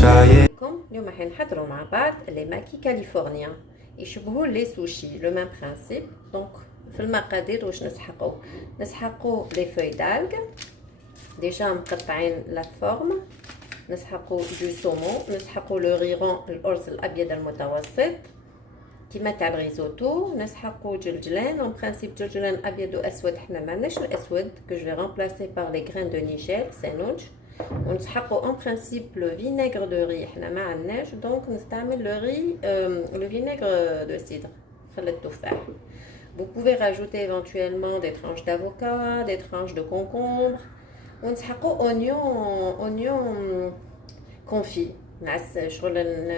اليوم راح نحضروا مع بعض لي ماكي كاليفورنيان يشبهوا لي سوشي لو ميم برانسيب. دونك في المقادير واش نسحقوا لي فوي دالغ ديجا مقطعين لا فورم، نسحقوا دو سومون، نسحقوا لو ريغون الارز الابيض المتوسط كيما تاع الريزوتو، نسحقوا جلجلان. اون برانسيب جلجلان ابيض واسود، حنا ما عندناش الاسود كو جو في رامبلاسي بار لي غرين دو نيجيل سينوج. ونسحقوا اون برانسيب لو فينيغر دو ري، حنا ما عندناش دونك نستعمل لو ري لو فينيغر دو سيدر خل التفاح. Vous pouvez rajouter éventuellement des tranches d'avocat, des tranches de concombre. ونسحقوا اونيون كونفي، شغل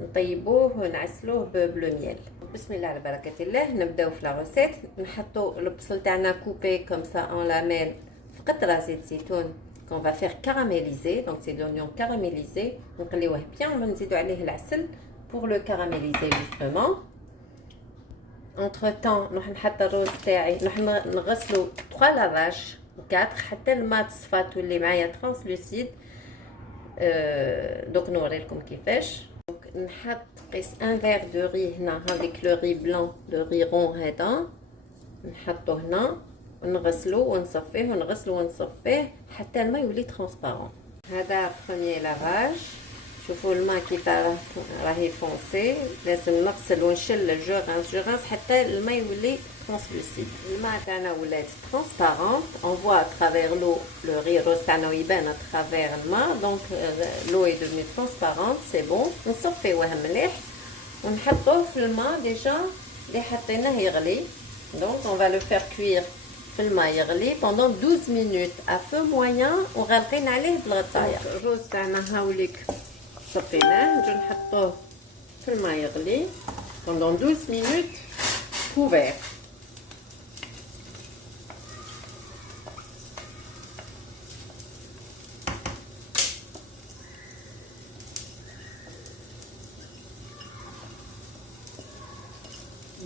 نطيبوه نعسلوه بلو ميل. بسم الله على بركه الله. نبداو في لا روسيت. نحطوا البصل تاعنا كوبي كوم سا اون لاميل في قطره زيت زيتون qu'on va faire caraméliser. Donc c'est de l'oignon caramélisé. نقليوه bien. On va نزيدو عليه العسل pour le caraméliser justement. entre temps نروح نحط الروز تاعي، نروح نغسلو 3 لافاج 4 حتى الماء تصفى تولي معايا ترانسلوسيد. دوك نوريلكم كيفاش. نحط قيس ان فيغ دو ري هنا، هذيك لو ري بلون لو ري رون هذا نحطو هنا ونغسلو ونصفيه ونغسلو ونصفيه حتى الماء يولي ترانسبارون. هذا بروميي لافاج. شوفوا الماء كيف راهي فونسي، لازم نغسل ونشل الجوغانس حتى الماء يولي ترانسلوسيد. الماء تاعنا ولات ترانسبارونت، اون فوا اترافير لو لو ري روز تاعنا يبان اترافير الماء. دونك لو اي دوفني ترانسبارونت سي بون. نصفيوه مليح ونحطوه في الماء ديجا اللي حطيناه يغلي. دونك اون فا لو فير كوير في الماء يغلي بوندون 12 مينوت ا فو موين وغالقين عليه بالغطايه. الروز تاعنا هاوليك صفيناه، نجي نحطوه في الماء يغلي بوندون 12 مينوت كوفير.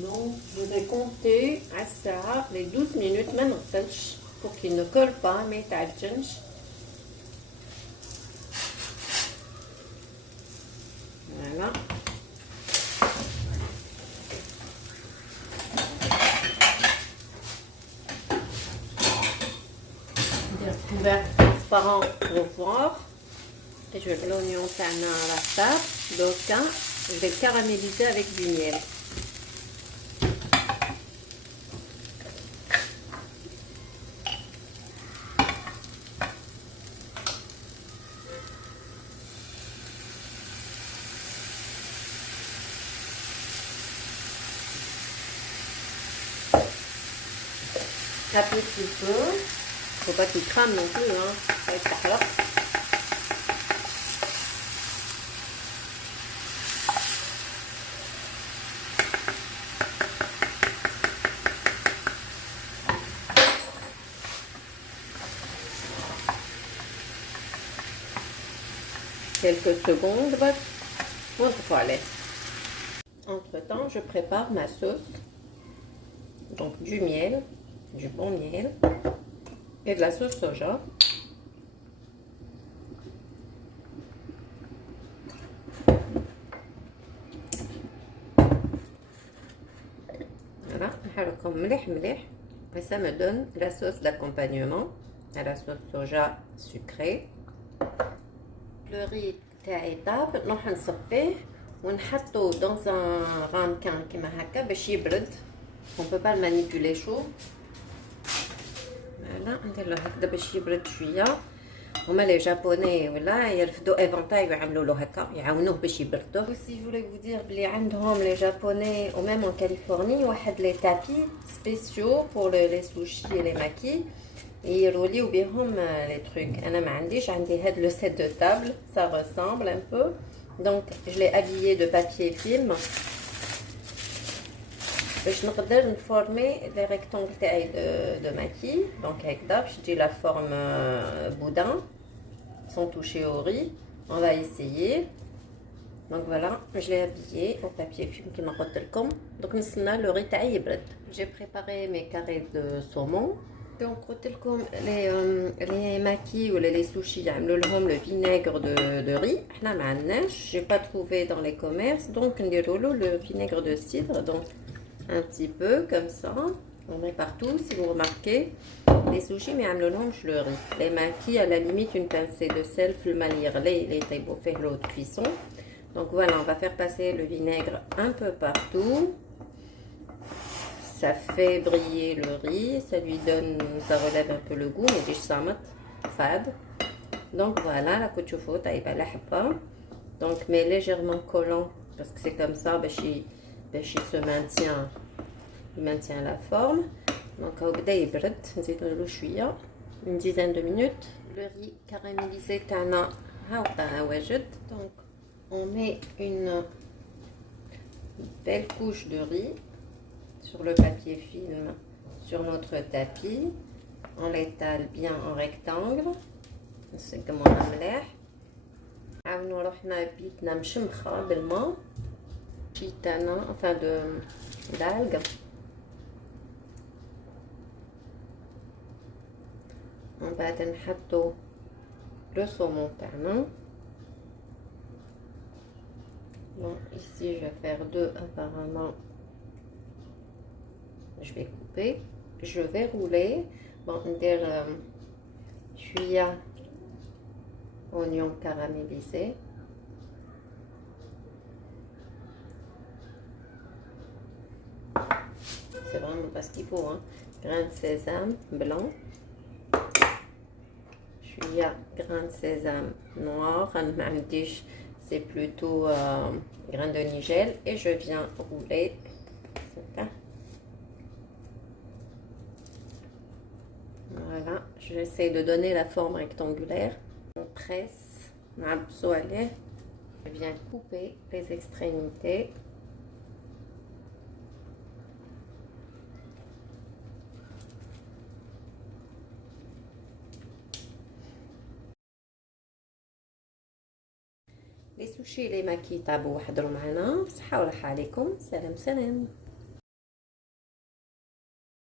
Donc je vais compter à ça les 12 minutes ما نغسلش pour qu'il ne colle pas ما يتعجنش. Voilà. Couvert transparent pour voir. Et je vais l'oignon tana à la table. Donc je vais le caraméliser avec du miel. Un petit peu, faut pas qu'il crame non plus, hein, ça va être là. Quelques secondes, voilà. Entre temps, je prépare ma sauce, donc du miel, du bon miel et de la sauce soja. Voilà, نحركهم مليح مليح et ça me donne la sauce d'accompagnement à la sauce soja sucrée. Le riz تاعي طاب، نروح نصفيه ونحطو dans un ramequin كيما هكا باش يبرد. on peut pas le manipuler chaud. فوالا ندير له هكذا باش يبرد شويه. هما لي جابوني ولا يرفدوا ايفونتاي ويعملوا له هكا يعاونوه باش يبردوه. سي فولي فو دير بلي عندهم لي جابوني او ميم en كاليفورني واحد لي تابي سبيسيو بور لي سوشي لي ماكي يروليو بهم لي تروك. انا ما عنديش، عندي هاد لو سيت دو تابل ça ressemble un peu. donc je l'ai habillé de papier film باش نقدر نفورمي لي ريكتونغل تاعي دو ماكي. دونك هكذا باش تجي لا فورم بودان sans toucher au riz. on va essayer. donc voilà, je l'ai habillé au papier film كيما قلت لكم. donc نستنى لو ري تاعي يبرد. j'ai préparé mes carrés de saumon. Donc, les maquis ou les sushis, le vinaigre de riz. Je n'ai pas trouvé dans les commerces. Donc, on le vinaigre de cidre. Donc, un petit peu comme ça. On met partout, si vous remarquez. Les sushis, mais le riz. Les maquis, à la limite, une pincée de sel, les faire l'eau de cuisson. Donc, voilà, on va faire passer le vinaigre un peu partout. Ça fait briller le riz, ça lui donne, ça relève un peu le goût, mais ça fade. Donc voilà, la kouchoufou, taïba la pas. Donc, mais légèrement collant, parce que c'est comme ça, il maintient la forme. Donc, au bda ybrd, une dizaine de minutes. Le riz caramélisé, donc on met une belle couche de riz sur le papier film sur notre tapis. On l'étale bien en rectangle. C'est comme on a عاونوا روحنا بيتنا مشمخه بالماء تاعنا enfin d'algues. من بعد نحطو le saumon تاعنا. Bon, ici je vais faire deux apparemment. Je vais couper, je vais rouler. Bon, ندير شويه oignon caramélisé. C'est vraiment parce qu'il faut, hein. Grain de sésame blanc. Chouïa grain de sésame noir. C'est plutôt grain de nigel. Et je viens rouler. Voilà, j'essaie de donner la forme rectangulaire. On presse, je viens couper les extrémités. Les sushis et les maquis تابعوا وحضروا معنا. بصحة وراحة عليكم. سلام سلام.